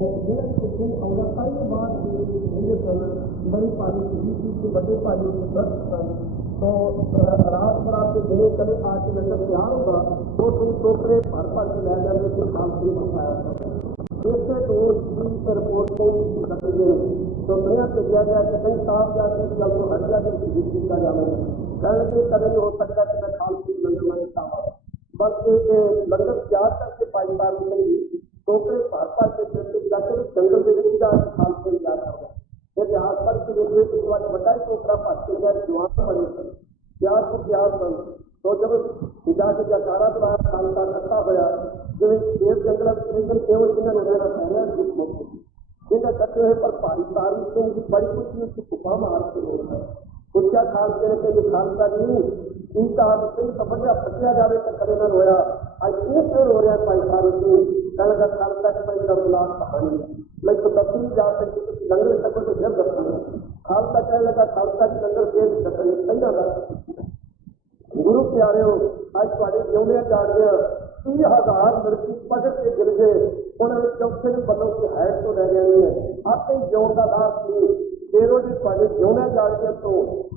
ਜਿਹੜਾ ਕਿੱਥੇ ਆਉਂਦਾ ਪਹਿਲੀ ਬਾਤ ਇਹਦੇ ਸਨ ਬੜੀ ਭਾਰੀ ਸੀ ਕਿ ਵੱਡੇ ਭਾਰੀ ਦੇ ਦਰਦ ਸਨ। तो रात बरात के दिने कले आके लंगर तैयार होगा वो तुम टोकरे भर भर के लै जाते थे खांसी मंगाया था। इससे तो की रिपोर्ट को कटी गई तो नया भेजा गया कि कहीं साफ जाते जब तो हट जाके शहीद किया जाएगा। कहने के कभी नहीं हो सकता कि मैं खांसी लंगर में चाहता बल्कि लंगर तैयार करके पाकिस्तान में टोकरे भर भर के सिर से जाकर जंगल के जाकर खांसी तैयार करना इतिहास पढ़ के देखिए कि बड़ा ही टोकरा भर के गए जवान बने सन प्यार को प्यार सन। तो जब जाके जकारा बुलाया खालसा इकट्ठा होया जिन्हें देश जंगल लेकिन केवल जिन्हें उन्हें पहले दुख मौके जिन्हें कट्टे हुए पर भारी तारी सिंह की बड़ी कुछ उसकी गुफा मार के रोक है कुछ खालसे ने कहे खालसा जी इनका सिंह समझा फटिया जाए तो कदे न रोया आज क्यों रो रहा भाई सारू सिंह कहने लगा खालसा की भाई रमलास कहानी है मैं तो दफ्तर जा सकती लंगर सको तो फिर दफ्तर खालसा कहने लगा खालसा की लंगर फिर दफ्तर सही आता गुरु प्यारे हो आज थोड़े जिउंदे जाग गया 30,000 लड़की पकड़ के गिर गए उन्होंने चौथे दिन बलों की हैट तो रह गई है आपने जिउन का लाभ नहीं तेरो जी थोड़े जिउंदे जाग गए तो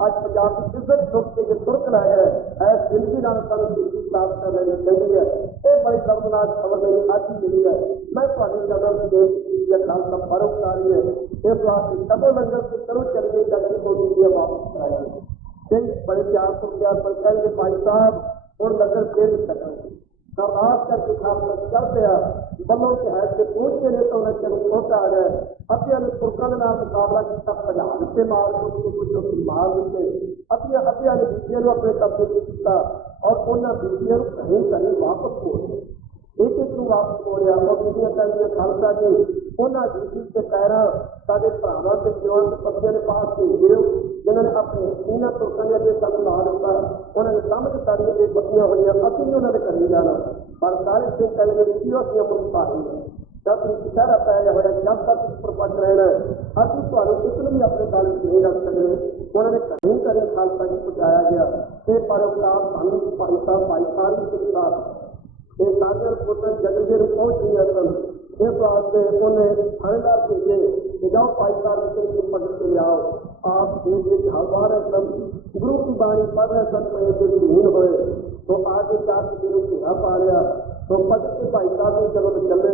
आज पंजाब की इज्जत छुप के जो तुर्क लै गए ऐस जिंदगी नाल सानू जिंदगी प्राप्त कर रही चाहिए है ये बड़ी दर्दनाक खबर नहीं आज ही मिली है। मैं थोड़े जगह देश की खालसा परोपकारी है इस वास्ते कदों लंगर से करो चल गई जाकर तो दुनिया वापस कराएगी सिंह बड़े प्यार को प्यार पर कहेंगे भाई साहब और लंगर फिर सकेंगे अरदास करके खालसा चल गया बलों के हैत से पहुंच के लिए तो उन्हें चलो छोटा आ गए अतिया ने तुर्कों के नाम मुकाबला किया पंजाब से मार के कुछ मार दिते अतिया ने बीबिया को अपने कब्जे में किया और उन्होंने बीबिया को कहीं कहीं वापस मोड़ दिया एक एक वापस मोड़िया और बीबिया कहेंगे खालसा जी उन्होंने बीबी के पैरों साढ़े भरावां के प्यों के पत्ते ने पास भेजे जिन्होंने अपने इन्होंने तुर्कों ने अगे सब ला दिता उन्होंने समझ सारिया ये बत्तियां हुई असं भी उन्होंने करी जाना पर सारे सिंह कहेंगे कि असं मुस्ताही है जब शहरा पाया होया जब तक इस पर पच रहना है अभी तुम किसी भी अपने गल नहीं रख सकते उन्होंने कहीं कहीं खालसा जी पहुँचाया गया ये परोपकार सानू भाई साहब भाई साहब के साथ ये सारिया रिपोर्टां जगजे में पहुँच गई सन इस वास्ते उन्हें थानेदार भेजे कि जाओ पाकिस्तान के पकड़ के आओ आप देश के हलवार एकदम गुरु की बाणी पढ़ रहे सन तो धीन हुए तो आगे जाकर गुरु घेरा पा लिया तो पकड़ के भाई साहब जब चले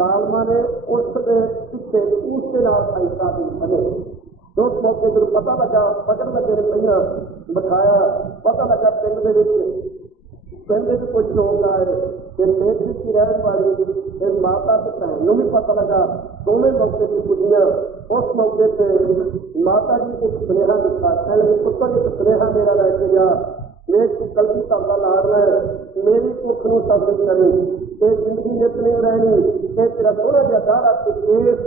जालमा ने उसके पिछे उसके नाल भाई साहब बने तो उस मौके जो पता लगा पकड़ लगे पहला बिठाया पता लगा पिंड में कुछ लोग आए कि नेत्री की रहने वाली इस माता के बहन भी पता लगा दोनों मौके से पुजिया उस मौके पर माता जी को सुनेहा दिता कहने पुत्र एक सुनेहा मेरा लैके जा मेरे को गलती करता ला रहा है मेरी कुख न सब्र करी ये जिंदगी नित नहीं रहनी ये तेरा थोड़ा जहा दार आपके केस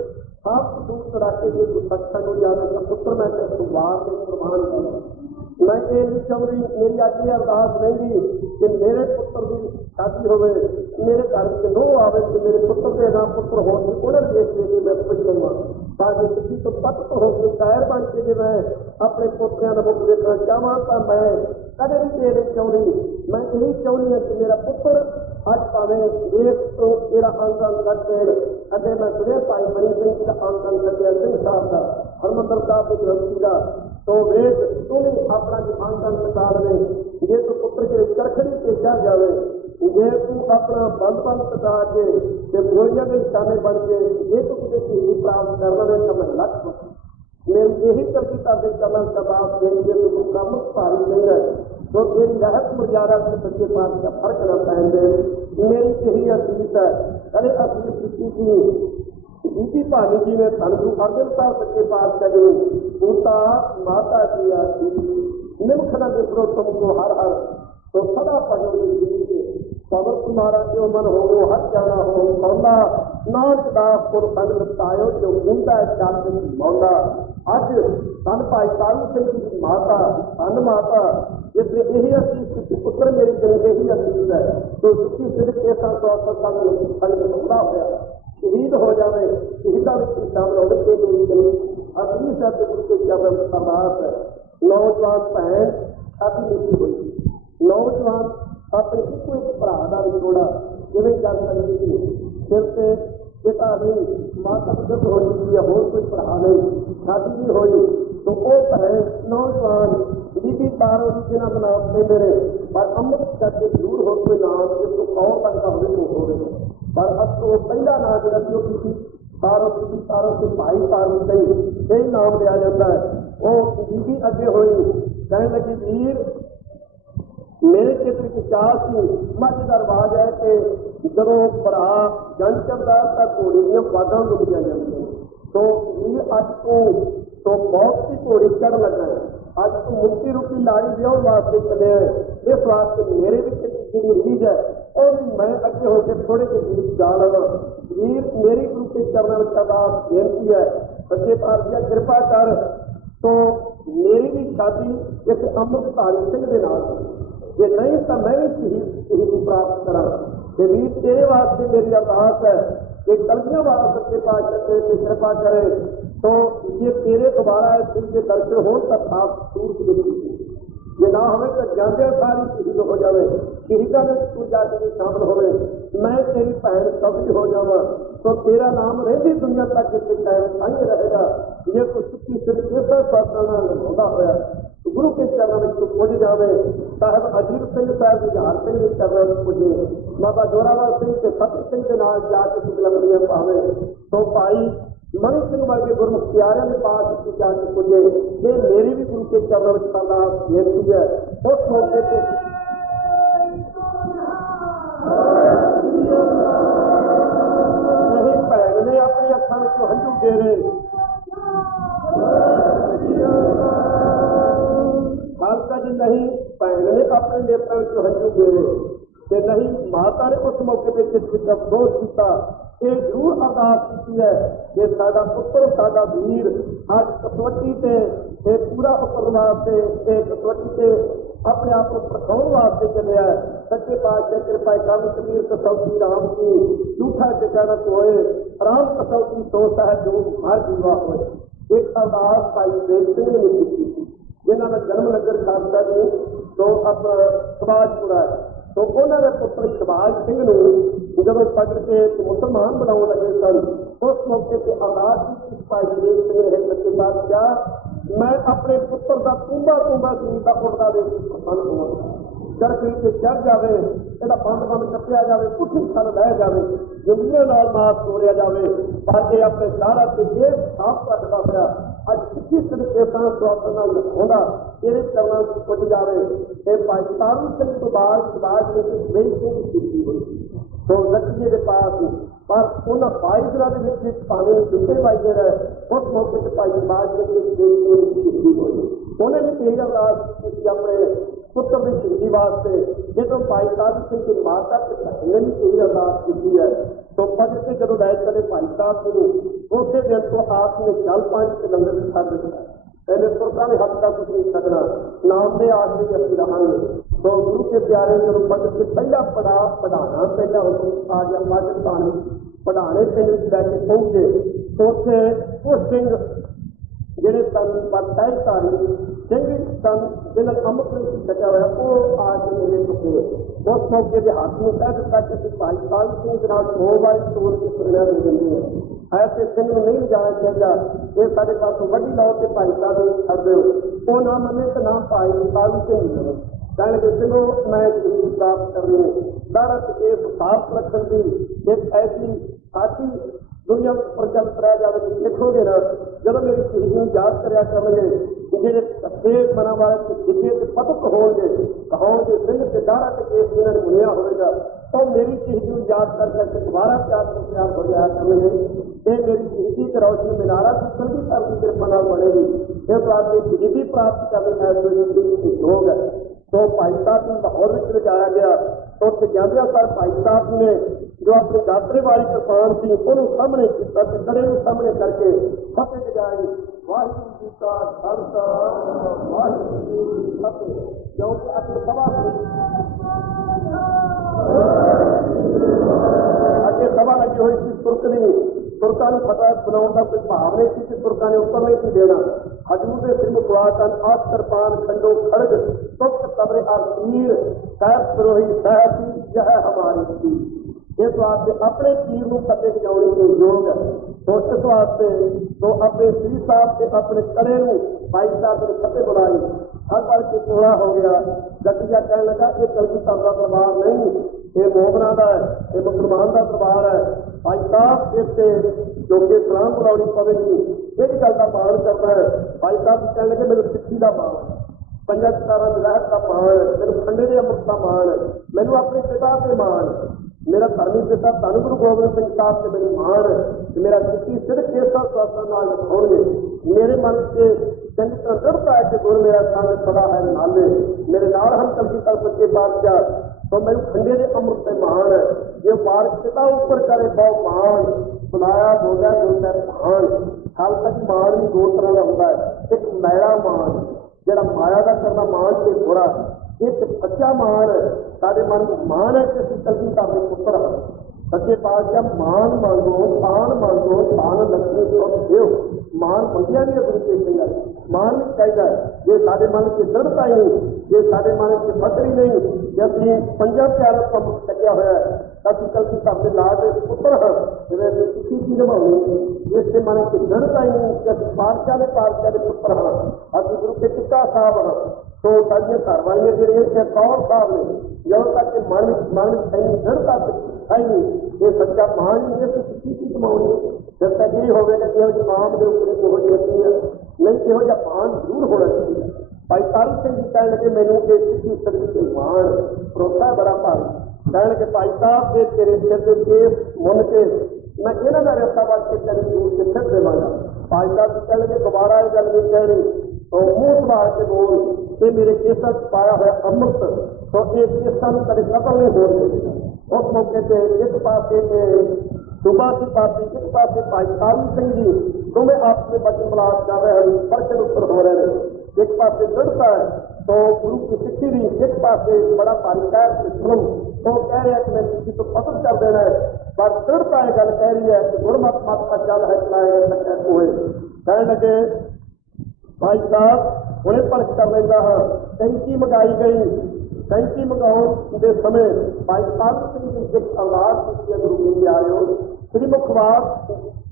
आप दूर चढ़ाके जो सत्संग हो जाए तो पुत्र मैं तेरे वार से कुर्बान करूँ मैं ये नहीं चाहती मेरी आज ये अरदास नहीं कि मेरे पुत्र की शादी हो मेरे घर से नो आवे कि मेरे पुत्र के नाम पुत्र हो उन्हें देख के मैं खुश रहूँगा ताकि किसी तो तख्त हो के कायर बन के जो मैं अपने पोतिया का मुख देखना चाहवा तो मैं कदे भी ये नहीं चाहती मैं यही चाहती हूँ कि मेरा पुत्र अज भावे देश तो मेरा अंगन लग गए अगर मैं सुने भाई मनी सिंह का अंगन लगे सिंह साहब का हरमंदर साहब की ग्रंथी का तो वेद तुम अपना जो अंगन निकाल ले ये तो पुत्र के चरखड़ी भेजा जाए जे तू अपना बल बल कटा के गोलियां के निशाने बन के ये तो कुछ चीज प्राप्त करना है तो मैं लक्ष्य मेरी यही करती ताकि कमल कबाब देंगे तो मुकाम भारी नहीं है तो मेरी रहत मुजारा से सच्चे पास का फर्क न पाएंगे मेरी यही असीस है अरे असीस की बीबी भानी जी ने धन अर्जन साहब सच्चे पास का गुरु उनका माता की आशीष निमखना देखो तुमको हर हर तो सदा पढ़ो पवन तुम्हारा जो मन हो हर जाना हो मौला नानक दास को संग बतायो जो गुंदा चाल मौला अज धन भाई सारू सिंह की माता धन माता जिसने यही असीस पुत्र मेरी दिन यही असीस है तो जिसकी सिर्फ ऐसा तौर पर संग मौला होया शहीद हो जाए शहीदा में शामिल होने के लिए असली शब्द अरदास है नौजवान भैन शादी नहीं हुई नौजवान अपने इको एक भरा का विछोड़ा जिमें कर सकती थी सिर से पिता नहीं, माता बुजुर्ग हो चुकी है, और कोई भरा नहीं, शादी नहीं हुई, तो वो भैन नौजवान बीबी तारो जी जिन्हों का नाम लेंदे ने, पर अमृत करके जरूर हो कोई नाम जिसको कौन बनता हो रहे, पर अब तो पहला नाम जो बीबी तारो से भाई तारो से यही नाम लिया जाता है। वो बीबी अगे हुई कहने लगी, वीर मेरे चित्र की चाह सी, मझ का रिवाज है कि जब भरा जंग चलता तो घोड़ी दियां बाधां दुखियां जांदियां, तो वीर अज तो बहुत सी घोड़ी चढ़ लगा है, अज तो मुक्ति रूपी लाड़ी विआहण वास्ते चले, इस वास्ते मेरे भी जी रीझ है और मैं अगे होकर थोड़े से गीत गा लगा। वीर मेरी गुरु के चरणों में अरदास बेनती है, सच्चे पातशाह कृपा कर, तो मेरी भी शादी इस अमृतधारी सिंह के नाल, जे नहीं तो मैं भी शहीदी प्राप्त करा। वीर तेरे वास्ते मेरी अरदास है कि कलगियां वाला सच्चे पातशाह तेरे से कृपा करे, तो ये तेरे दोबारा इस सिंह के दर्शन हो तो साफ सूरत दिखी, ये ना हो तो जाते सारी शहीद हो जाए, शहीदा में तू जाके भी शामिल हो, मैं तेरी भैन कबली हो जावा, तो तेरा नाम रहती दुनिया तक इतने कायम आई रहेगा। ये तो सुखी सिर्फ होता होया गुरु के चरणों में पुज जावे। साहब अजीत सिंह साहब जुझार सिंह के चरणों में पुजे, बाबा जोरावर सिंह से फतेह सिंह के नाम जाके सुगलमड़ियां पावे, तो भाई मणि सिंह वर्गे गुरमुख प्यारे के पास जाके पुजे। ये मेरी भी गुरु के चरणों में अरदास बेनती है। उस मौके पर नहीं भैन ने अपनी अखां में हंझू गेरे, खालसा जी नहीं भैन ने अपने नेत्रों में हंझू गेरे, ते नहीं माता ने उस मौके पर चित अफसोस किया, ये जरूर अरदास की है कि साडा पुत्र साडा वीर अज कसवटी से पूरा उतरन वास्ते कसवटी से अपने आप को प्रखाउण वास्ते चलिया है। सच्चे पातशाह कृपा कर, कबीर कसौटी राम की झूठा टिकाणत होए, राम कसौटी तो साहब जो हर जीवा होए। एक अरदास भाई देव सिंह ने की, जिन्हों का जन्म नगर खालसा जी तो अपना सुभाषपुरा है, तो उन्होंने पुत्र सुभाष सिंह को जब पकड़ के मुसलमान बनाने लगे सन, उस मौके पर अरदास की भाई देव सिंह ने सच्चे पातशाह मैं अपने पुत्र का कुंभा शरीर का उड़ता देख प्रसन्न हुआ, चरखी से चढ़ जाए, यदा बंद कटिया जाए, पुठी खल लै जाए, जुंगलियां नाल मास तोड़िया जाए, ताकि अपने दारा से जेब साफ कटता पाया अज किसी तरीके से स्वास्थ्य होगा तेरे चरणों से पुज जाए। भाई तारू सिंह तो बाद सुभाष सिंह बेई सिंह की स्थिति हुई, तो नतीजे के पास पर उन्होंने 22 दिनों के पानी जुटे पाई रहे। उस मौके पर भाई सुभाष सिंह की स्थिति हुई, उन्हें भी यही अरदास की अपने पुत्र की शहीदी वास्ते। जो भाई साहब सिंह की माता के ने भी यही अरदास की है, तो पकड़ के जब लै चले भाई साहब को उसे दिन तो आपने जल पानी से लंगर छड़ दिता, पहले सुरता ने हद तक कुछ नहीं सकना, नाम ने आदमी अभी रहेंगे। तो गुरु के प्यारे जब पकड़ के पहला पढ़ाना पहला आ गया पाकिस्तान पढ़ाने पिंड लैके पहुंचे, तो उत्थे वो सिंह ਜਿਹੜੇ ਸਨ ਬਤੈਕਾਰੀ ਸਿੰਘ ਸਨ ਜਿਹਨਾਂ ਅਮृत ਵਿੱਚ ਛਕਿਆ ਹੋਇਆ, ਉਹ ਆ ਕੇ ਮੇਰੇ ਚੁੱਕੇ। ਉਸ ਮੌਕੇ ਦੇ ਹੱਥ ਨੂੰ ਕਹਿ ਦਿੱਤਾ ਕਿ ਭਾਈ ਸਾਹਿਬ ਸਿੰਘ ਦੇ ਨਾਲ 2 ਵਾਰ ਤੋੜ ਕੇ ਸੁਣਿਆ ਦੇ ਦਿੰਦੇ ਹੈ, ਐਸੇ ਸਿੰਘ ਨੂੰ ਨਹੀਂ ਜਾਣਾ ਚਾਹੀਦਾ, ਇਹ ਸਾਡੇ ਪਾਸੋਂ ਵੱਡੀ ਲਾਓ ਤੇ ਭਾਈ ਸਾਹਿਬ ਨੂੰ ਛੱਡ ਦਿਓ। ਉਹ ਨਾ ਮੰਨੇ ਤੇ ਨਾ ਭਾਈ ਸਾਹਿਬ ਸਿੰਘ ਨੂੰ कहने सिंहो मैं शहीदी प्राप्त करनी है। भारत के साफ रखने की एक ऐसी साथी दुनिया प्रचलित रह जाए, देखोगे ना जब मेरी शहीदी याद कराया करेंगे, ਜਿਹੜੇ ਧੱਕੇ ਮਨਾਂ ਵਾਲੇ ਜਿੱਥੇ ਤੇ ਪਤਕ ਹੋਣਗੇ ਸਿੰਘ ਤੇ ਦਾਰਾ ਤੇ ਕੇਸ ਜਿਹਨਾਂ ਨੇ ਬੁਣਿਆ ਹੋਵੇਗਾ, ਉਹ ਮੇਰੀ ਸ਼ਹੀਦੀ ਨੂੰ ਯਾਦ ਕਰਕੇ ਦੁਬਾਰਾ ਪਿਆਰ ਹੋ ਜਾਇਆ ਕਰਨਗੇ। ਇਹ ਮੇਰੀ ਸ਼ਹੀਦੀ ਤੇ ਰੌਸ਼ਨੀ ਮਿਨਾਰਾ ਸੰਗੀ ਧਰਤੀ ਤੇ ਪਨਾ ਬਣੇਗੀ। ਇਸ ਵਾਸਤੇ ਸ਼ਹੀਦੀ ਪ੍ਰਾਪਤ ਕਰਨੀ ਐਸੀ ਯੋਗ है। तो भाई साहब ने लाहौर में लिजाया गया, तो उत्थे जांदियां सार भाई साहब ने जो अपने गात्रे वाली किसान थी उन्होंने सामने किया, कड़े सामने करके फतेह जगाई, वाहिगुरू जी का खालसा वाहिगुरू जी की फतेह। क्योंकि अपने सभा अगे सभा लगी हुई थी तुर्कनी, तुर्कों को फतह बनाने का कोई भाव नहीं थी कि तुर्कों ने उत्तर नहीं थी देना। हजूर के सिर मुखवासन आठ कृपान खंडो खड़ग तुक्त कब्र अर तीर कैफ रोही सहती यह हमारी थी। इस वास्ते अपने तीर को कटे जाने के योग है। तो इस वास्ते तो अपने श्री साहब के अपने कड़े को भाई साहब ने कटे बुलाई हर बार के थोड़ा हो गया। गतिया कहने लगा ये कलगीधर का दरबार नहीं, ये मोहना का है, ये मुसलमान का दरबार है। भाई साहब इससे जो कि सलाम बुलानी पवेगी यही गल का पालन करना है। भाई साहब कहने लगे मेरे सिक्खी का मान है, पंजा सितारा विरायत का मान है, मेरे खंडे के अमृत का मान है, मैनू अपने पिता से मान है, मेरा धर्मी पिता धन गुरु गोबिंद सिंह साहब से मेरी मान है, मेरा सिक्खी सिर्फ केसर स्वास्थ्य नाल रखाउणगे। मेरे मन से चंगी तरह दृढ़ता है कि गुरु मेरा संग सदा है नाले, मेरे नाल हम कलगीधर सच्चे पातशाह। तो मैनू खंडे के अमृत से मान है, जे बार पिता ऊपर करे बहु मान, सुनाया बोलिया गुरु का मान। हाल तक मान भी दो तरह का होता है, एक मैला मान ਜਿਹੜਾ ਮਾਇਆ ਦਾ ਕਰਨਾ ਮਾਣ ਤੇ ਥੋੜਾ, ਇੱਕ ਸੱਚਾ ਮਾਣ ਸਾਡੇ ਮਨ ਨੂੰ ਮਾਣ ਹੈ ਕਿ ਅਸੀਂ ਕਲਗੀਧਰ ਦੇ ਪੁੱਤਰ ਹਾਂ। ਸੱਚੇ ਪਾਤਸ਼ਾਹ ਮਾਣ ਮੰਗੋ, ਤਾਣ ਮੰਗੋ, ਤਾਣ ਲక్ష్ਮੀ ਤੋਂ ਦਿਓ। ਮਾਣ ਮੰਗਿਆ ਨਹੀਂ ਗੁਰੂ ਕੇ ਸਿੰਘ ਮਾਣ ਨਹੀਂ ਚਾਹੀਦਾ। ਜੇ ਸਾਡੇ ਮਨ 'ਚ ਦ੍ਰਿੜਤਾ ਹੀ ਨਹੀਂ, ਜੇ ਸਾਡੇ ਮਨ 'ਚ ਫਕਰੀ ਨਹੀਂ ਕਿ ਅਸੀਂ ਪੰਜਾਂ ਪਿਆਰਿਆਂ ਤੋਂ ਮੁਕਤ ਕੱਢਿਆ ਹੋਇਆ ਹੈ, ਅਸੀਂ ਕਲਗੀਧਰ ਦੇ ਲਾਡ ਦੇ ਪੁੱਤਰ ਹਾਂ, ਜਿਵੇਂ ਅਸੀਂ ਕਿਸੇ ਚੀਜ਼ ਨਿਭਾਉਣੀ, ਇਸ ਦੇ ਮਨ 'ਚ ਦ੍ਰਿੜਤਾ ਹੀ ਨਹੀਂ ਕਿ ਅਸੀਂ ਪਾਤਸ਼ਾਹ ਦੇ ਪੁੱਤਰ ਹਾਂ, ਅਸੀਂ ਗੁਰੂ ਕੇ ਪਿਤਾ ਸਾਹਿਬ ਹਾਂ। तो साडियां घरवालियां ਜਿਹੜੀਆਂ कौर साहब ने ਜਦੋਂ तक मन सही दृढ़ता है नहीं, ये सच्चा मान नहीं है, किसी की कमानी जब तक ये होगा कि इमाम के उपर किहो जी रखनी है नहीं, किहो जा मान जरूर होना चाहिए। भाई तारू सिंह जी कहने लगे मैनू ये सिक्खी सदगी के मान भरोसा बड़ा भारी। कहने लगे भाई साहब के तेरे सिर के केस मुन के मैं इन्हों का रस्ता बच के तेन दूर के फिर देवांगा। भाई साहब कहने लगे दोबारा ये गल नहीं कहनी, तो मुंह संभाल के बोल कि मेरे केसर पाया हुआ अमृत तो एक केसर कभी कतल नहीं हो सकता। उस मौके पर एक पासे सुबह की पार्टी, एक पासे भाई तारू सिंह जी दोवें आपस में बचन मिलाप कर रहे हैं, परचन उत्तर हो रहे हैं। एक पासे दृढ़ता है तो गुरु की सिक्खी भी, एक पासे बड़ा भारी कैर परिश्रम तो कह रहे हैं कि मैं किसी को खत्म कर देना है, पर दृढ़ता है गल कह रही है कि गुरमत मत का चल है चलाए हुए। कहने लगे भाई साहब हुणे परख कर लेंदा हाँ। कैंची मंगाई गई, कैंची मंगाउण के समय भाई तारू सिंह जी एक अरदास की है गुरु जी प्यारिओ, श्री मुखवास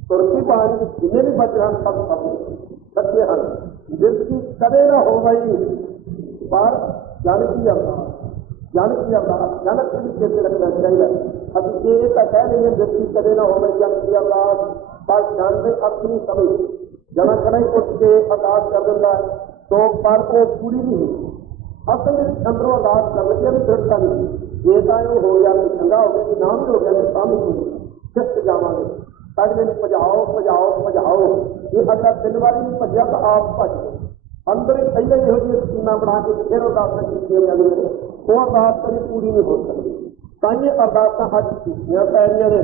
सुरती बाणी में जिन्हें भी बचे हैं सब सच्चे हैं, जिसकी कदे ना हो गई पर जन की अरदास, जन की अरदास जनक भी चेते रखना चाहिए। अभी ये तो कह रही है जिसकी कदे ना हो गई जन की अरदास, पर जन से अपनी समझ जना खड़ा ही उठ के अरदास कर दिता तो पर वो पूरी नहीं हुई। असल में अंदरों अरदास कर लगे भी दृढ़ता नहीं, ये तो हो गया कि चंगा हो गया कि ना भी हो गया कि काम ही किस्त जावांगे साढ़े दिन भजाओ भजाओ भजाओ, ये अगला दिन वाली नहीं भजया तो आप भज गए। अंदर ही पहले यहो जी स्कीम बना के फिर अरदासा की वो अरदास कभी पूरी नहीं हो सकती। ताइए अरदासा अज कीतियां पै रही ने,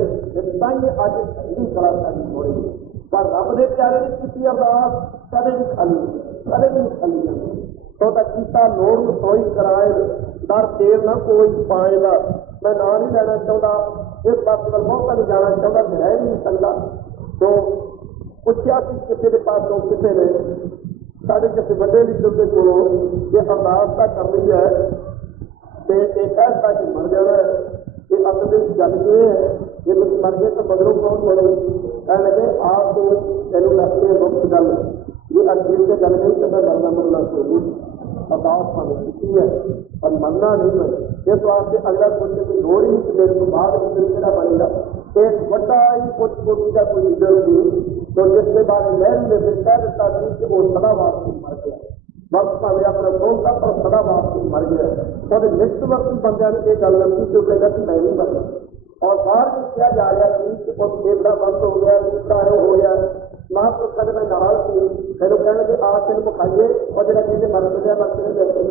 ताइए अज सही कला साडी हो रही है। पर रब के प्यारे ने की अरदास कदे भी खाली, कदे भी खाली नहीं। तो कीता लोड़ सोई कराए दर देर ना कोई पाएगा। मैं ना नहीं लेना चाहता, इस पास वाल बहुत नहीं जाना चाहता, कि रह नहीं सकता। तो पूछा कि किसी के पासों किसी ने साढ़े किसी बड़े लीडर के को ये अरदास का कर ली है तो एक ऐसा कि मर जाना है, ये अपने जल गए है, ये मर गए तो बदलों कौन मरो। कहने लगे आप तो तेन रखते मुफ्त गल, ये अंग्रेज के गल नहीं कहना डरना मरना कोई अरदास मानी की है और मरना नहीं है। इस वास्ते अगला सोचे कि लोड़ ही कि मेरे को बाद मेरा बनेगा एक बड़ा ही कुछ का कोई लीडर थी, तो जिसके बारे लहर ने फिर कह दिता कि वो सदा वापसी मर गया, वक्त भावे अपना सोच था पर सदा वापसी मर गया। तो निश्चित वक्त बंद ने यह गल लगी तो कहता कि मैं नहीं मरना। और बाहर भी किया जा रहा कि वो फेफड़ा बंद हो गया, दूसरा हो गया, महापुरुष कहते मैं नाराज थी, फिर कहने कि आप तेन मुखाइए और जो कहते मर चलिया मर चले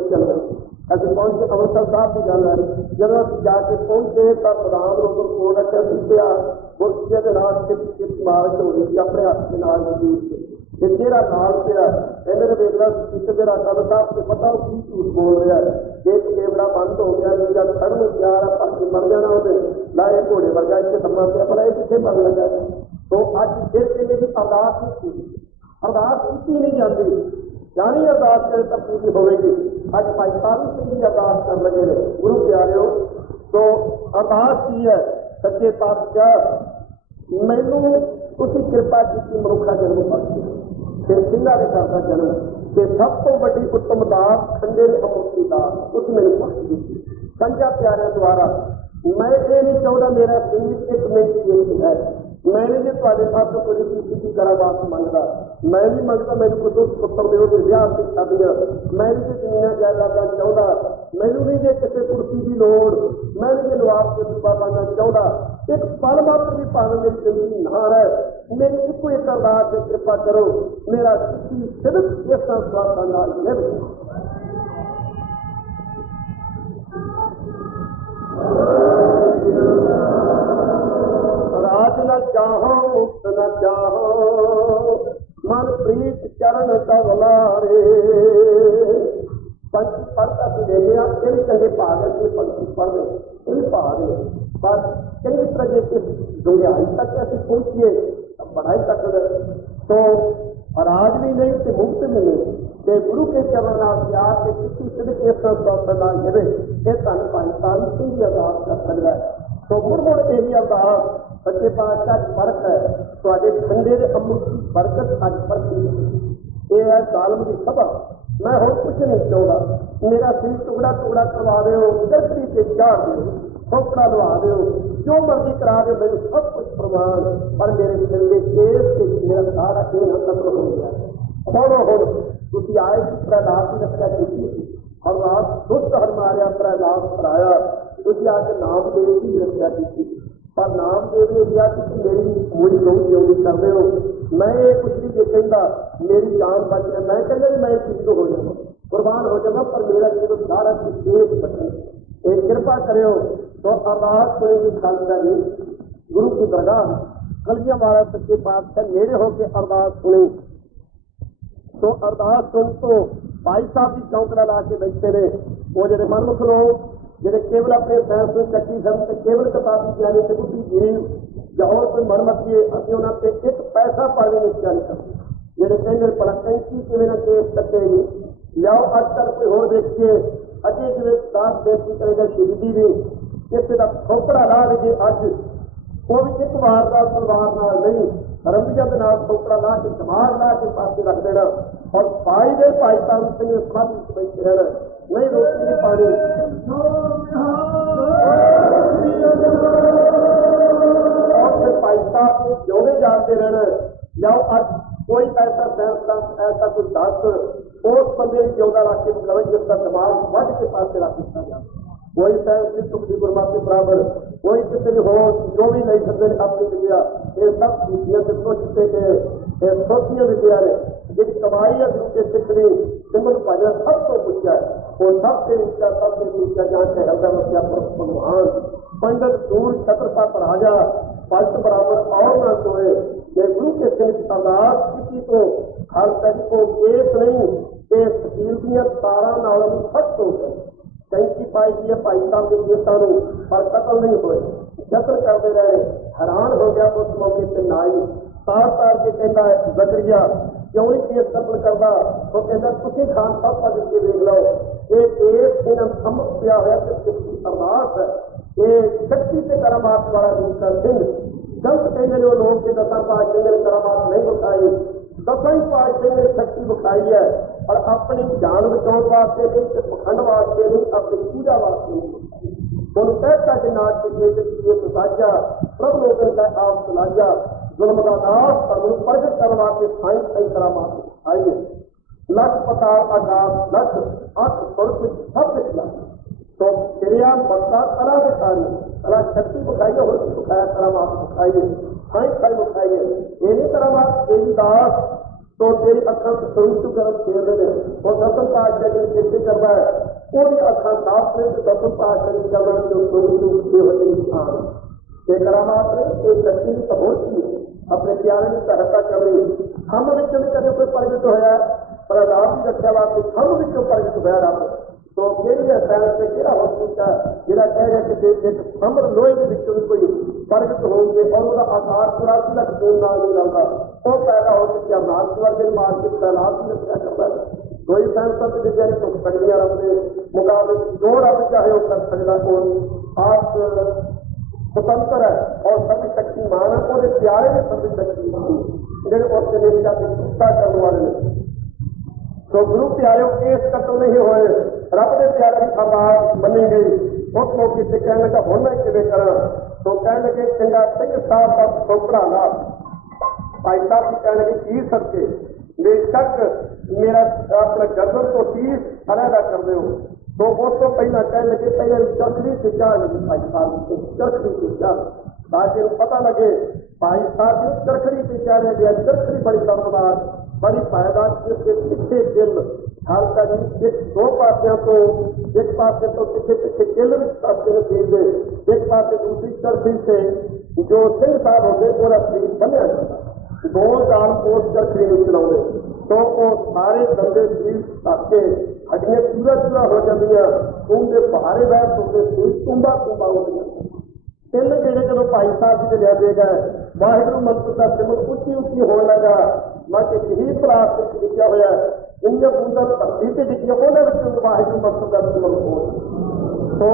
चल रहे। असं पहुंचे अमृतसर साहब की गल है, जब अस जाके पहुंचे तो प्रधान उधर कोल रखा दिखा मुर्शिया के नाल चिप मार्च हो गई अपने हाथ के नाल तेरा नाल पिया मेरे देखना किसी तेरा कल साहब से पता की झूठ बोल रहा है। एक फेफड़ा बंद हो गया, दूजा खड़ में प्यार है भर के मर जाना उसे ना ये घोड़े वर्गा इतने लम्बा पिया पर ये कितने मर लगा। तो अज फिर कहते कि अरदास की अरदास की नहीं जाती, जानी अरदास करे तो पूरी होगी। अज भाई तारू सिंह जी अरदास कर लगे ने गुरु प्यारे हो। तो अरदास की है ਸੱਚੇ ਪਾਤਸ਼ਾਹ ਮੈਨੂੰ ਤੁਸੀਂ ਕਿਰਪਾ ਕੀਤੀ, ਮਨੁੱਖਾ ਜਨਮ ਬਖਸ਼ਿਆ, ਫਿਰ ਸਿੰਘਾਂ ਦੇ ਘਰ ਦਾ ਜਨਮ ਤੇ ਸਭ ਤੋਂ ਵੱਡੀ ਉੱਤਮ ਦਾਤ ਖੰਡੇ ਅਮੁਕਤੀ ਦਾਤ ਤੁਸੀਂ ਮੈਨੂੰ ਬਖਸ਼ ਦਿੱਤੀ ਪੰਜਾਂ ਪਿਆਰਿਆਂ ਦੁਆਰਾ। ਮੈਂ ਇਹ ਨਹੀਂ ਚਾਹੁੰਦਾ ਮੇਰਾ ਸਰੀਰ ਇੱਕ ਮਿੰਟ ਹੀ ਹੈ, ਮੈਂ ਨਹੀਂ ਜੇ ਤੁਹਾਡੇ ਪਾਸੋਂ ਕੋਈ ਕਿਸੇ ਕਰਾਮਾਤ ਮੰਗਦਾ, ਮੈਂ ਨਹੀਂ ਮੰਗਦਾ ਮੈਨੂੰ ਕੋਈ ਦੁੱਖ ਪੁੱਤਰ ਦਿਓ ਤੇ ਵਿਆਹ ਤੇ ਸ਼ਾਦੀਆਂ, ਮੈਂ ਨਹੀਂ ਜੇ ਜ਼ਮੀਨਾਂ ਜਾਇਦਾਦਾਂ ਚਾਹੁੰਦਾ, ਮੈਨੂੰ ਨਹੀਂ ਜੇ ਕਿਸੇ ਕੁਰਸੀ ਦੀ ਲੋੜ, ਮੈਂ ਨਹੀਂ ਜੇ ਨਵਾਬ ਦੇ ਰੂਪਾ ਬਣਨਾ ਚਾਹੁੰਦਾ, ਇੱਕ ਪਲ ਮਾਤਰ ਵੀ ਭਾਵੇਂ ਮੇਰੀ ਜ਼ਿੰਦਗੀ ਨਾ ਰਹੇ, ਮੇਰੀ ਇੱਕੋ ਇੱਕ ਅਰਦਾਸ ਹੈ, ਕਿਰਪਾ ਕਰੋ ਮੇਰਾ ਸਿੱਖੀ ਸਿਰਫ ਇਸ ਸਵਾਸਾਂ ਨਾਲ ਨਿਭ ਰਾਜ ਨਾ ਚਾਹੋ ਮੁਕਤ ਨਾ ਚਾਹੋ ਮਨ ਪ੍ਰੀਤ ਚਰਨ ਕਾ ਲਾਰੇ। ਪੰਛੀ ਪੜ੍ਹਦਾ ਸੀ ਲੈ ਲਿਆ, ਇਹ ਵੀ ਚੰਗੇ ਭਾਗ ਹੈ, ਪੰਛੀ ਪੜ੍ਹਦੇ ਇਹ ਵੀ ਭਾਗ ਹੈ, ਪਰ ਚੰਗੀ ਤਰ੍ਹਾਂ ਜੇ ਕਿਸ ਡੁੰਗਿਆਈ ਤੱਕ ਅਸੀਂ ਪਹੁੰਚੀਏ ਤਾਂ ਪੜ੍ਹਾਈ ਤੱਕ ਤੋਂ ਰਾਜ ਵੀ ਨਹੀਂ ਤੇ ਮੁਕਤ ਵੀ ਨਹੀਂ ਤੇ ਗੁਰੂ ਕੇ ਚਰਨ ਨਾਲ ਪਿਆਰ ਤੇ ਸਿੱਖੀ ਸਿੱਧ ਇਸ ਸੰਸਥਾ ਨਾਲ ਜਿਹੜੇ ਇਹ ਧੰਨ ਭਾਈ ਤਾਰੂ ਸਿੰਘ ਦੀ ਅਰਦਾਸ ਕਰ ਸਕਦਾ ਹੈ। ਸੋ ਮੁੜ ਇਹ ਵੀ ਅਰਦਾਸ ਸੱਚੇ ਪਾਤਸ਼ਾਹ ਦੀ ਫਰਕ ਹੈ, ਤੁਹਾਡੇ ਖੰਡੇ ਦੇ ਅੰਮ੍ਰਿਤ ਦੀ ਬਰਕਤ ਅੱਜ ਪਰਤੀ ਇਹ ਹੈ ਜ਼ਾਲਮ ਦੀ ਸਭਾ। ਮੈਂ ਹੋਰ ਕੁਛ ਨਹੀਂ ਚਾਹੁੰਦਾ, ਮੇਰਾ ਸਰੀਰ ਟੁਕੜਾ ਟੁਕੜਾ ਕਰਵਾ ਦਿਓ, ਗਰਦਰੀ ਤੇ ਚਾੜ ਦਿਓ, ਠੋਕੜਾ ਲਵਾ ਦਿਓ, ਜੋ ਮਰਜ਼ੀ ਕਰਾ ਦਿਓ, ਮੈਨੂੰ ਸਭ ਕੁਝ ਪ੍ਰਵਾਨ, ਪਰ ਮੇਰੇ ਦਿਲ ਦੇ ਕੇਸ ਤੇ ਮੇਰਾ ਸਾਰਾ ਇਹ ਨਾ ਖਤਮ ਹੋ ਗਿਆ। ਹੁਣ ਤੁਸੀਂ ਆਏ ਸੀ ਪ੍ਰਹਲਾਦ ਦੀ ਰੱਖਿਆ ਕੀਤੀ, ਹਰਨਾਥ ਦੁਸ਼ਟ ਹਰ ਮਾਰਿਆ, ਪ੍ਰਹਲਾਦ ਕਰਾਇਆ, ਤੁਸੀਂ ਆ ਕੇ ਨਾਮਦੇਵ ਦੀ ਰੱਖਿਆ ਕੀਤੀ, ਪਰ ਨਾਮਦੇਵ ਨੇ ਕਿਹਾ ਕਿ ਮੇਰੀ ਮੂੜੀ ਲੋਕ ਜਿਉਂਦੀ ਕਰਦੇ ਹੋ, ਮੈਂ ਇਹ ਕੁਛ ਨਹੀਂ ਜੇ ਕਹਿੰਦਾ ਮੇਰੀ ਜਾਨ ਬਚ ਜਾਏ, ਮੈਂ ਕਹਿੰਦਾ ਵੀ ਮੈਂ ਸ਼ਹੀਦ ਹੋ ਜਾਵਾਂ, ਕੁਰਬਾਨ ਹੋ ਜਾਵਾਂ, ਪਰ ਮੇਰਾ ਜਦੋਂ ਸਾਰਾ ਕੇਸ ਬਚੇ, ਇਹ ਕਿਰਪਾ ਕਰਿਓ। तो अरदास कोई भी खालसा नहीं, गुरु की दरगाह कलियां वाला सच्चे पातशाह नेड़े होकर अरदास सुनी तो अरदास सुन तो भाई साहब की चौंकड़ा ला के बैठे ने, वो जो मनमुख लोग जो केवल अपने फैसले चक्की सन केवल किताबी ज्ञानी से बुद्धि गरीब या और कोई मन मतिए असं उन्होंने एक पैसा पाने में क्या नहीं करते, जो कहते भला कैंची किमें ना केस कटे नहीं लियाओ, अजकल कोई होर देखिए अजे जिवें दास बेनती करेगा शहीदी भी ਕਿਸੇ ਦਾ ਠੋਕੜਾ ਲਾ ਲਈਏ ਅੱਜ, ਉਹ ਵੀ ਇੱਕ ਵਾਰ ਦਾ ਤਲਵਾਰ ਨਾਲ ਨਹੀਂ, ਰੰਬੀਆਂ ਦੇ ਨਾਲ ਠੋਕੜਾ ਲਾ ਕੇ ਦਿਮਾਗ ਲਾ ਕੇ ਪਾਸੇ ਰੱਖ ਦੇਣਾ, ਔਰ ਭਾਈ ਦੇ ਭਾਈ ਤਾਰੂ ਸਿੰਘ ਦੇ ਸਮਾਧੀ ਵਿੱਚ ਬੈਠੇ ਰਹਿਣਾ, ਨਹੀਂ ਰੋਟੀ ਨਹੀਂ ਪਾਣੀ, और फिर भाई साहब को जोड़े जाते रहना। जाओ आज कोई ऐसा साइंसदान ऐसा कुछ दस उस बंदे की जोड़ा रख के करें जिसका दिमाग वध के पास रख दिता जाए, कोई साइंस सुखी गुरमा के बराबर कोई किसी हो जो भी नहीं सकते अपनी विद्या, ये सब विद्या से सोचते के सोचिए विद्या ने जी कमाई है गुरु के सिखनी सिमर भजन सब तो पूछा है, वो सबसे ऊंचा सबसे ऊंचा जहाँ के हृदय मध्या भगवान पंडित दूर छत्रपत राजा पलट बराबर और न सोए, ये गुरु के सिख अरदास किसी को खालसा जी को केस नहीं के फकीर दियां तारा नालों सख्त हो गए, कैंची पाई दी भाई साहब के खेतों पर कतल नहीं हुए, जतन करते रहे, हैरान हो गया उस मौके से नाई तार तार के कहता है जकरिया क्यों नहीं केस कतल करता, वो कहता तुम खान साहब का जिसके देख लो, ये केस इन्हें समझ पिया है कि किसकी अरदास है, ये शक्ति से करामात वाला दूसरा सिंह गलत कहने वो लोग के दसा पातशाह ने करामात नहीं उठाई, दसा ही पातशाह ने शक्ति दिखाई है, और अपनी जान बचाने वास्ते नहीं, पखंड वास्ते नहीं, अपनी पूजा वास्ते नहीं, उन्होंने कहता कि नाच के साजा सब लोगों का आप सलाजा जुल्म का दास और प्रगट करवा के साइंस सही करामात दिखाइए, लख पताल आकाश लख अख सुर सब दिखला तो क्रिया बक्ता कला दिखाई, कला शक्ति दिखाइए और दिखाया करामात दिखाइए, साइंस सही दिखाइए, ये नहीं करामात तेरी दास तो तेरी अखा स्वरूप गर्म फेर रहे और दसम पातशाह ने कैसे करना है, कोई अखा साफ ने दसम पातशाह ने करना जो स्वरूप देवते निशान ये करामात ने ये शक्ति की तो होती है, अपने प्यारे की सहायता कर रही, हम विच भी कभी कोई प्रगट होया पर रात की रक्षा वास्ते हम विचों प्रगट होया रब तो केड़ी साइंस से केड़ा हो सकता जिहड़ा कहेगा कि एक समर लोहे के विचों भी कोई प्रगट होंगे और उसका आकार 84 लाख खून नाल नहीं लगता, वो पैदा हो सकता है नाल वर्ग मार के प्रहलाद की रक्षा करता है, कोई साइंस विज्ञानी तो सकदियां रब के मुकाबले जो रब चाहे वो कर सकता, और आप स्वतंत्र है और सर्वशक्तिमान है, और प्यारे ने सर्वशक्तिमान ਜਿਹੜੇ ਉਸ ਕਨੇਡਾ ਦੀ ਸੁੱਤਾ ਕਰਨ ਵਾਲੇ ਨੇ। ਸੋ ਗੁਰੂ ਪਿਆਰਿਓ ਇਸ ਕਤਲ ਨਹੀਂ ਹੋਏ, ਰੱਬ ਦੇ ਪਿਆਰੇ ਦੀ ਆਵਾਜ਼ ਮੰਨੀ ਗਈ। ਉਸ ਮੌਕੇ ਤੇ ਕਹਿਣ ਲੱਗਾ ਹੁਣ ਮੈਂ ਕਿਵੇਂ ਕਰਾਂ? ਸੋ ਕਹਿਣ ਲੱਗੇ ਚੰਗਾ ਸਿੰਘ ਸਾਹਿਬ ਦਾ ਸੋਪੜਾ ਲਾ। ਭਾਈ ਸਾਹਿਬ ਜੀ ਕਹਿਣ ਲੱਗੇ ਕੀ ਸਦਕੇ? ਬੇਸ਼ੱਕ ਮੇਰਾ ਆਪਣਾ ਗਰਦਨ ਤੋਂ 30 ਅਲੱਗਾ ਕਰ ਦਿਓ। तो उस तो पहला कह लगे पहले चरखड़ी से चाह लगी भाई साहब, चरखड़ी से चाह ताकि पता लगे भाई साहब ने चरखड़ी से चाहे गया। चरखड़ी बड़ी दमदार बड़ी पायदार, जिसके पीछे गिल हालता जी एक दो पासियों तो एक पासे तो पीछे पीछे गिल भेजे, एक पासे दूसरी चरखड़ी से जो सिंह साहब होते पूरा शरीर बनया जाता, दो जान पोस चरखड़ी नहीं चलाते तो वो सारे दंदे शरीर ताके हड्डियां चूरा चूरा हो जाए, उनके बहारे बैठ होते शरीर तुम्बा तुम्बा हो जाए। ਤਿੰਨ ਜਿਹੜੇ ਜਦੋਂ ਭਾਈ ਸਾਹਿਬ ਜੀ ਦੇ ਲਿਆਦੇ ਗਏ, ਵਾਹਿਗੁਰੂ ਮੰਤਰ ਦਾ ਸਿਮਰਨ ਉੱਚੀ ਉੱਚੀ ਹੋਣ ਲੱਗਾ। ਮੈਂ ਕਿ ਸ਼ਹੀਦ ਪ੍ਰਾਪਤ ਵਿੱਚ ਲਿਖਿਆ ਹੋਇਆ ਇੰਨੀਆਂ ਬੂੰਦਾਂ ਧਰਤੀ ਤੇ ਡਿੱਗੀਆਂ, ਉਹਨਾਂ ਵਿੱਚ ਵਾਹਿਗੁਰੂ ਮੰਤਰ ਦਾ ਸਿਮਰਨ ਹੋ। ਸੋ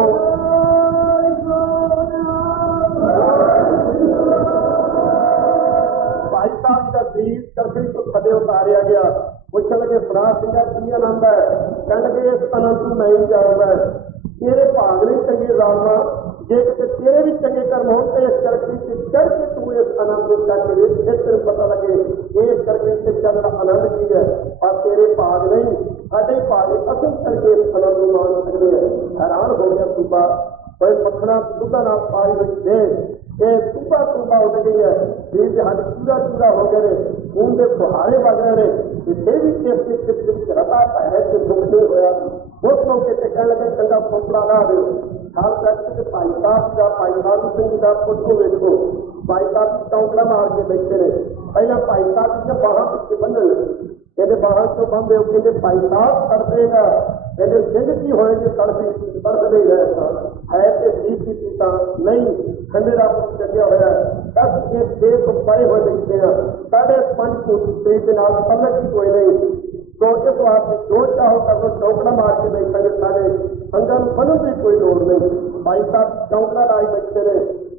ਭਾਈ ਸਾਹਿਬ ਦਾ ਸਰੀਰ ਚਰਖੜੀ ਤੋਂ ਥੱਲੇ ਉਤਾਰਿਆ ਗਿਆ। ਪੁੱਛਣ ਲੱਗੇ ਫਲਾਣਾ ਸਿੰਘਾ ਕੀ ਆਨੰਦ ਹੈ? ਕਹਿਣ ਲੱਗੇ ਇਸ ਆਨੰਦ ਨੂੰ ਮੈਂ ਹੀ ਜਾਣਦਾ, ਤੇਰੇ ਭਾਗ ਨਹੀਂ ਚੰਗੇ ਜਾਣਦਾ, ਜੇ ਕਿਤੇ ਤੇਰੇ ਵੀ ਚੰਗੇ ਕਰਮ ਹੋਣ ਤੇ ਇਸ ਚਰਖੜੀ ਤੇ ਚੜ੍ਹ ਕੇ ਤੂੰ ਇਸ ਆਨੰਦ ਨੂੰ ਚੱਕ ਕੇ ਫਿਰ ਤੈਨੂੰ ਪਤਾ ਲੱਗੇ ਇਸ ਚਰਖੜੀ ਤੇ ਚੜ੍ਹਨ ਦਾ ਆਨੰਦ ਕੀ ਹੈ। ਪਰ ਤੇਰੇ ਭਾਗ ਨਹੀਂ, ਸਾਡੇ ਭਾਗ ਅਸੀਂ ਚੜ੍ਹ ਕੇ ਇਸ ਆਨੰਦ ਨੂੰ ਮਾਣ ਸਕਦੇ ਹਾਂ। ਹੈਰਾਨ ਹੋ ਗਿਆ ਸੂਬਾ, ਕੋਈ ਮੱਖਣਾ ਦੁੱਧਾ ਨਾਲ ਪਾਈ ਹੋਈ ਦੇ ਇਹ ਸੂਬਾ ਸੂਬਾ ਉੱਡ ਗਈ ਹੈ, ਸਰੀਰ ਦੇ ਹੱਡ ਚੂਰਾ ਚੂਰਾ ਹੋ ਗਏ ਨੇ, ਖੂਨ ਦੇ ਫੁਹਾਰੇ ਵਗ ਰਹੇ ਨੇ, ਤੇ ਫਿਰ ਵੀ ਇਸ ਚਿੱਤ ਵਿੱਚ ਰਤਾ ਪੈ ਤੇ ਦੁੱਖ ਨਹੀਂ ਹੋਇਆ। ਉਸ ਮੌਕੇ ਤੇ ਕਹਿਣ ਲੱਗੇ ਚੰਗਾ ਫੋਪੜਾ ਲਾ ਦਿਓ। ਖਾਲ ਕਰਕੇ ਭਾਈ ਸਾਹਿਬ ਦਾ ਭਾਈ ਸਾਹਿਬ ਸਿੰਘ ਦਾ ਫੋਟੋ ਵੇਖੋ। ਭਾਈ ਸਾਹਿਬ ਚੌਂਕੜਾ ਮਾਰ ਕੇ ਬੈਠੇ ਨੇ। ਪਹਿਲਾਂ ਭਾਈ ਸਾਹਿਬ ਦੀਆਂ ਬਾਹਾਂ ਪਿੱਛੇ ਬੰਨਣ, ਇਹਦੇ ਬਾਹਾਂ ਤੋਂ ਬੰਦੇ ਹੋ ਕਹਿੰਦੇ ਭਾਈ ਸਾਹਿਬ ਖੜਦੇਗਾ, ਇਹਦੇ ਸਿੰਘ ਕੀ ਹੋਏ ਜੇ ਤੜਫਦੇ ਹੈ ਤੇ ਠੀਕ ਕੀਤੀ ਤਾਂ ਨਹੀਂ। ਖੰਡੇ ਦਾ ਚੱਕਿਆ ਹੋਇਆ ਦਸ ਇਹ 6 ਤੋਂ ਪਰੇ ਹੋਏ ਦੇਖਦੇ ਆ, 5.5 ਫੁੱਟ ਤਰੀਕ ਦੇ ਨਾਲ ਸੰਗਤ ਹੀ ਕੋਈ ਨਹੀਂ। तो इस वास्ते जो चाहो कर लो, चौकड़ा मार के बैठे सारे संगत ਨੂੰ बनने की कोई लोड़ नहीं। भाई साहब चौकड़ा लाई बैठे ने।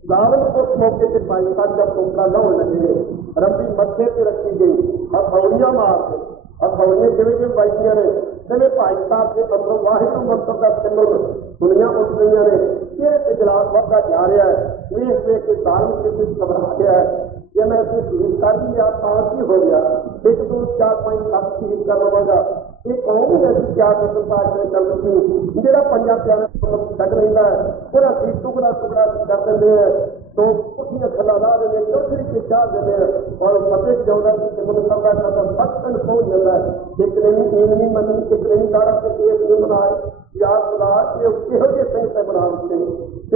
गावन उस मौके से भाई साहब जब चौकड़ा लाने लगे, रंबी मत्थे से रखी गई, हथौड़ियां मार के हथौड़ियां जिवें बजदियां ने तिवें भाई साहब के अंदरों वाहिगुरू मंत्र का सिमरन दुनिया उठ रही ने। ये इजलास बढ़ता जा रहा है, वेख वेख के दान किसी घबरा गया है कि मैं इसे शहीद कर दिया तो की हो गया, 1 2 4 5 7 शहीद कर लवांगा। ये कौन है क्या पातशाह कर दी ਜਿਹੜਾ ਪੰਜਾਂ ਪਿਆਰਿਆਂ ਨੂੰ ਛੱਡ ਲੈਂਦਾ ਹੈ, ਉਹਦਾ ਸੀ ਟੁਕੜਾ ਟੁਕੜਾ ਕਰ ਦਿੰਦੇ ਹੈ, तो पुठियां थला ला देने, चौधरी के चाह देने और फतेह जाऊंगा कि मुझे सबका खाता सत्संग पहुंच जाता है। एक नहीं मन एक नहीं दाड़ा के एक नहीं बनाए याद बना के किहो जे संग से बना देते।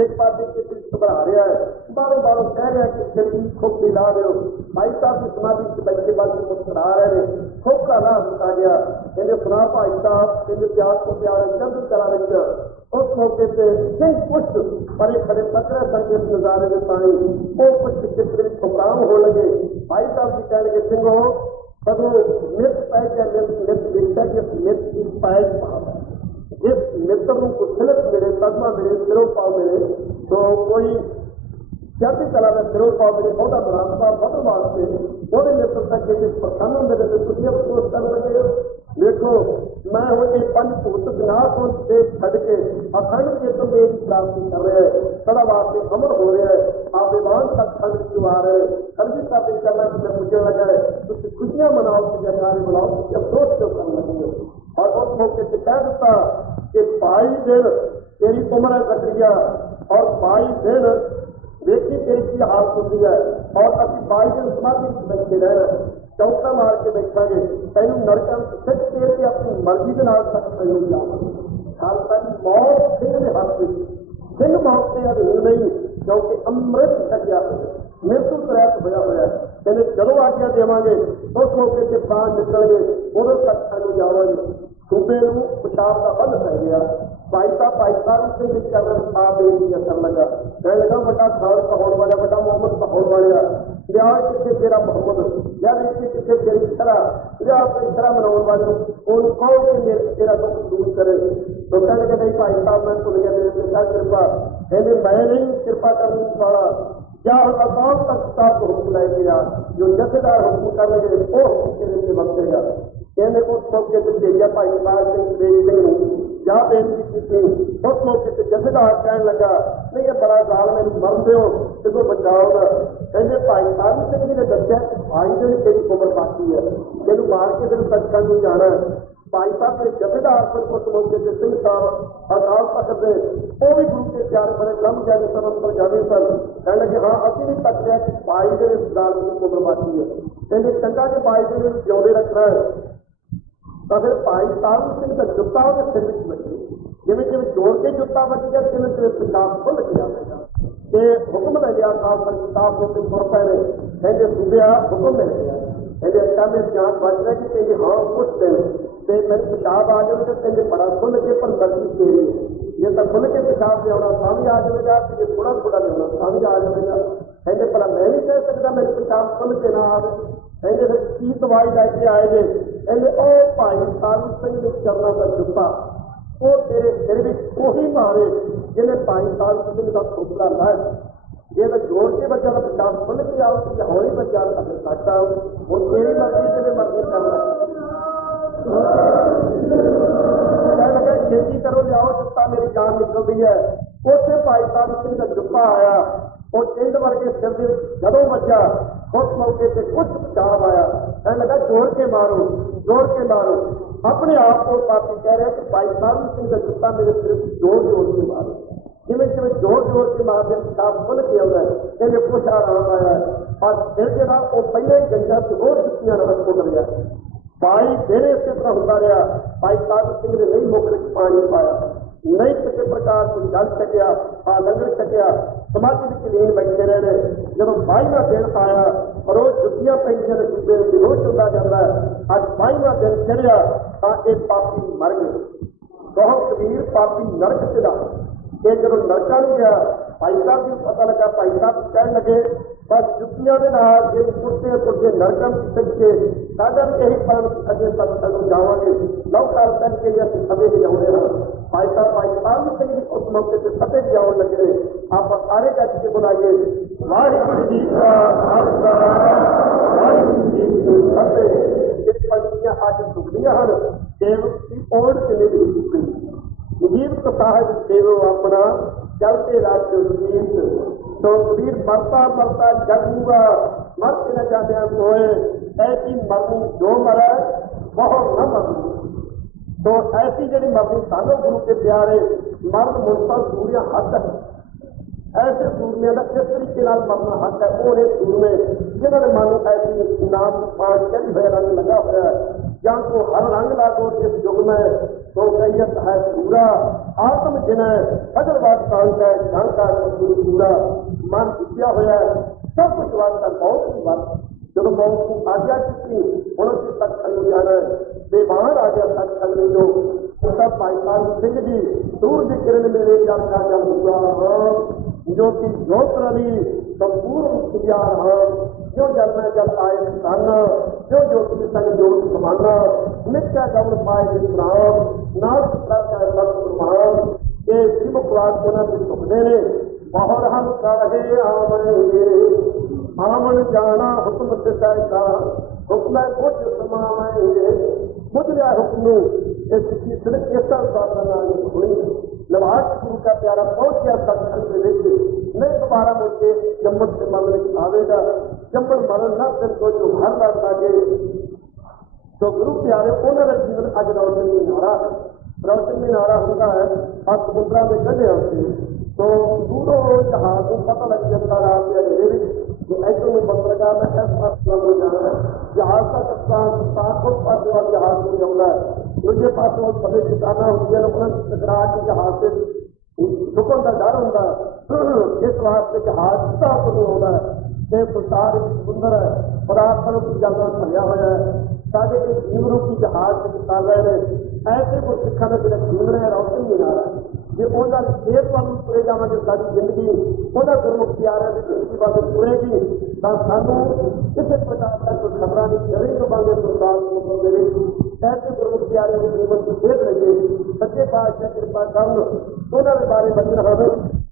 एक पार्टी के पीछे बढ़ा रहा है, बारों बारों कह रहा है कि जल्दी खोपड़ी ला रहे हो। भाई साहब की समाधि से बच्चे बाल मुस्कुरा रहे हैं, खोपड़ा ना उठा गया। इन्हें सुना भाई साहब इन्हें प्यार को प्यार जल्द करा रहे। उस मौके से सिंह पुष्ट परे खड़े पकड़े संकेत नजारे में पानी वो पुष्ट चित्र ठुकराम हो लगे। भाई साहब जी कह लगे सिंह हो कदों नित पैज या नित दिखता कि नित पैज भाव है। जिस मित्र को खिलत मिले, सदमा मिले, सिरों पाव मिले, तो कोई चढ़ती कला का सिरों पाव मिले, बहुत मुनाफा बहुत वास्ते वो मित्र तक के प्रसन्न मेरे से दुनिया को कर लगे। देखो मैं हूँ एक पंच भूत विनाश को देश छड़ के अखंड चेतन देश की प्राप्ति कर रहे हैं, सदा वास्ते अमर हो रहे हैं। आप विमान तक खंड क्यों आ रहे हैं? खंडी का दिन करना मुझे लगा है कुछ खुशियां मनाओ कि जयकारी बुलाओ, अफसोस क्यों करने लगे। और उस मौके से कह देता कि 22 दिन तेरी उम्र है सक्रिया और 22 दिन देखी तेरी की हालत होती है और अभी 22 दिन समाधि बैठे रह रहे चौका मार के बैठा तेन नरकन सिख तेर के अपनी मर्जी के नाल तक तेन जावांगे। खालसा की मौत सिंह के हाथ में, सिंह मौत के अधीन नहीं क्योंकि अमृत छकिया मृत्यु त्रैत होया होया कहने जदों आज्ञा देवांगे उस मौके से प्राण निकलणगे उदों तक तेन जावांगे। सूबे नूं पेशाब का बंद पै गया। भाई साहब सिंह चरण आ बेनतियां कर लगा, कह लगा बड़ा खान कहाउण वाला बड़ा मोहम्मद कहाउण वाला लिया कितने तेरा मोहम्मद या कितने तेरी खरा लिया अपनी खरा मनाउण वाले उन कहो कि तेरा दुख दूर करे। तो कहने के नहीं भाई साहब मैं भूल गया मेरे पे क्या कृपा, कहने मैं नहीं कृपा करने वाला, क्या अकाल तक साहब को हुक्म ले गया, जो जथेदार हुक्म करेंगे वो हुक्म के लिए बरतेगा। कहने उस मौके से भेजा भाई साहब सिंह देख सिंह जा बेनती की थी। उस मौके से जथेदार कहने लगा नहीं ये बड़ा गाल में मर दो तो बचाओगा। कहने भाई साहब सिंह जी ने दसिया कि भाई जी तेरी उम्र बाकी है, तेन मार के तेन सचखंड नहीं जाना। भाई साहब ने जथेदार पर उस मौके से सिंह साहब अकाल तख्त दे वो भी गुरु के प्यारे बड़े ब्रह्म ज्ञानी सन अंतर जाने सन। कहने लगे हाँ अभी भी तक रहा कि भाई जी ने गाल में उम्र बाकी है। कहने चंगा जो भाई जी ने जिਉਂਦੇ रखना है तो फिर भाई साहब सिंह का जुत्ता ਉਹਦੇ सिर ਵਿੱਚ ਵੱਜੇ, ਜਿਵੇਂ ਜਿਵੇਂ ਜੋੜ ਕੇ ਜੁੱਤਾ ਵੱਜ ਗਿਆ ਤਿਵੇਂ ਤਿਵੇਂ ਪਿਸ਼ਾਬ ਖੁੱਲ ਗਿਆ ਤੇ ਹੁਕਮ ਲੈ ਲਿਆ ਅਕਾਲ ਤਖਤ ਸਾਹਿਬ ਨੂੰ ਕਿ ਤੁਰ ਪਏ। ਕਹਿੰਦੇ ਸੁਬਿਆ ਹੁਕਮ ਮਿਲ ਗਿਆ, ਕਹਿੰਦੇ ਅੱਛਾ ਮੇਰੇ ਜਾਨ ਬਚ ਰਿਹਾ ਕਿ ਕਹਿੰਦੇ ਹਾਂ ਕੁਛ ਦਿਨ ਤੇ ਮੈਨੂੰ ਪਿਸ਼ਾਬ ਆ ਜਾਵੇ ਤੇ ਕਹਿੰਦੇ ਬੜਾ ਖੁੱਲ ਕੇ ਪਰ ਮਰਜ਼ੀ ਤੇਰੀ, ਜੇ ਤਾਂ ਖੁੱਲ ਕੇ ਪਿਸ਼ਾਬ ਲਿਆਉਣਾ ਤਾਂ ਵੀ ਆ ਜਾਵੇਗਾ ਤੇ ਜੇ ਥੋੜਾ ਥੋੜਾ ਲਿਆਉਣਾ ਤਾਂ ਵੀ ਆ ਜਾਵੇਗਾ। ਕਹਿੰਦੇ ਭਲਾ ਮੈਂ ਨਹੀਂ ਕਹਿ ਸਕਦਾ ਮੇਰੇ ਪਿਸ਼ਾਬ ਖੁੱਲ ਕੇ ਨਾ ਆਵੇ। ਕਹਿੰਦੇ ਫਿਰ ਕੀ ਦਵਾਈ ਲੈ ਕੇ ਆਏ ਜੇ? ਕਹਿੰਦੇ ਉਹ ਭਾਈ ਸਾਹਿਬ ਸਿੰਘ ਦੇ ਚਰਨਾਂ ਦਾ ਜੁੱਤਾ ਉਹ ਤੇਰੇ ਸਿਰ ਵਿੱਚ ਉਹੀ ਮਾਰੇ ਜਿਹਨੇ ਭਾਈ ਸਾਹਿਬ ਸਿੰਘ ਦਾ ਖੋਪੜਾ ਲਾਇਆ। ਜੇ ਮੈਂ ਜੋੜ ਕੇ ਬੱਚਾ ਦਾ ਪਿਸ਼ਾਬ ਖੁੱਲ ਕੇ ਆਉ ਤੇ ਹੌਲੀ ਬੱਚਾ ਅਗਰ ਸਾਡਾ ਹੁਣ ਤੇਰੀ ਮਰਜ਼ੀ ਤੇ ਮਰਜ਼ੀ ਕਰਨਾ। ਕਹਿਣ ਲੱਗਾ ਛੇਤੀ ਕਰੋ ਲਿਆਓ ਜੁੱਤਾ ਮੇਰੀ ਜਾਨ ਨਿਕਲਦੀ ਹੈ। ਉੱਥੇ ਭਾਈ ਸਾਹਿਬ ਸਿੰਘ ਦਾ ਜੁੱਤਾ ਆਇਆ, ਉਹ ਟਿੰਡ ਵਰਗੇ ਸਿਰ ਦੇ ਜਦੋਂ ਵੱਜਾ ਉਸ ਮੌਕੇ ਤੇ ਕੁਛ ਬਚਾਵ ਆਇਆ। ਕਹਿਣ ਲੱਗਾ ਜੋੜ ਕੇ ਮਾਰੋ ਜੋੜ ਕੇ ਮਾਰੋ। ਆਪਣੇ ਆਪ को पापी कह रहे कि भाई साहब सिंह का जूता मेरे सिर जोड़ जोड़ के मारो, जिमें जिमें जोड़ जोड़ के मारते पिशाब खुल के आउंदा है। कहने कुछ आराम आया और फिर जो वो पहले ही गंजा से होर जुत्तियां नमक को लिया। भाई फिर इस तरह होता रहा। भाई साहब सिंह ने नहीं मुख में पानी पाया, नहीं किसी प्रकार कोई जल सकिया आ लंगर सकिया, समाधि में लीन बैठे रहे। जब 22वां दिन आया और वो जुत्तियां पैंदियां ने सूबे विरोध चलता जाता है। अज 22वां दिन चढ़िया तो एक पापी मर गए। बहुत कबीर पापी नरक चला। ये जब नरका नहीं गया भाई साहब भी पता लगा, भाई साहब कह लगे बस जुत्तियां के नाल जे कुर्ते कुर्ते नरकम सिख के साडा भी यही पान अगे तक जावांगे लव काल तक के लिए सभे जाने हैं। भाई साहब सिंह जी उस मौके से सभे जाने लगे। आप सारे कट के बुलाइए वाहिगुरू जी का खालसा वाहिगुरू जी की फतेह। पंछियां अज दुखदियां हैं सेवक की ओढ़ के नहीं दुखी जीवत साहब देवो अपना चलते रास्ते जीत। तो कबीर मरता मरता जगूंगा मर न जाने सोए, ऐसी मरनी जो मरे बहुत न मरनी। तो ऐसी जी मरनी सानों गुरु के प्यारे मर्द मुर्ता सूर्य हक है। ऐसे सूरमे का इस तरीके मरना हक है। वो ने सूरमे जिन्होंने मन ऐसी नाम चढ़ी हुए रंग लगा हुआ है या तो हर रंग लागो इस युग में तो कैयत है पूरा आत्म जिन्हें फजरवाद कांत है जानका पूरा मन जितया हुआ है सब कुछ वास्ता बहुत ही बात। जब मौत को आज्ञा की हूँ अभी सचखंड जाना है बेबान आ गया सचखंड में जो सब भाई साहब सिंह जी सूरज किरण मेरे जल का जल हुआ जो कि जोत रवि संपूर्ण क्रिया जो जल में जल आए खाना जो ज्योति संग जोत समाना नित्य गौर पाए विश्राम नाथ प्रमान ये श्रीमुखवाद के सुखते ने बाहर हम कहे आवेंगे आमन जाना हुक्म सिखाए का हुक्म कुछ समावेंगे मुझे हुक्म इस सिर्फ इस हुई नवाज गुरु का प्यारा पहुंच गया सत्संग के लिए नहीं दोबारा मुझे जम्मन से मरण आवेगा। जम्मन मरण न फिर तो जो हर बार आगे तो गुरु प्यारे उन्होंने जीवन अज रोशन में नारा है। रोशन में नारा होता है और समुद्रा में कटे होते तो दूरों जहाज को पता लग जाता रहा ऐसे में बंदरगाह में ऐसा हो जाना है जहाज का कप्तान उस पास जहाज को जाना है दूसरे पास सभी किसाना होती है टकरा के जहाज से रुकन का डर होंगे इस वास्ते जहाज का नहीं होता है। संसार सुंदर है पदार्थों की जगह भरिया हुआ है साढ़े के जीव रूपी जहाज कर रहे हैं। ऐसे को सिखा का जो जीवन है रोशन नहीं आ रहा है जे उन्होंने खेत वाल तुरे जावे सारी जिंदगी उन्होंने गुरमुख प्यारे की जिंदगी वाल तुरेगी तो सानू किसी प्रकार का कोई खतरा नहीं डरे होवे संसार ਐਸੇ ਗੁਰਮੁਖ ਪਿਆਰੇ ਦੇ ਜੀਵਨ ਨੂੰ ਦੇਖ ਲਈਏ। ਸੱਚੇ ਪਾਤਸ਼ਾਹ ਕਿਰਪਾ ਕਰਨ ਉਹਨਾਂ ਦੇ ਬਾਰੇ ਬਚਨ ਹਨ।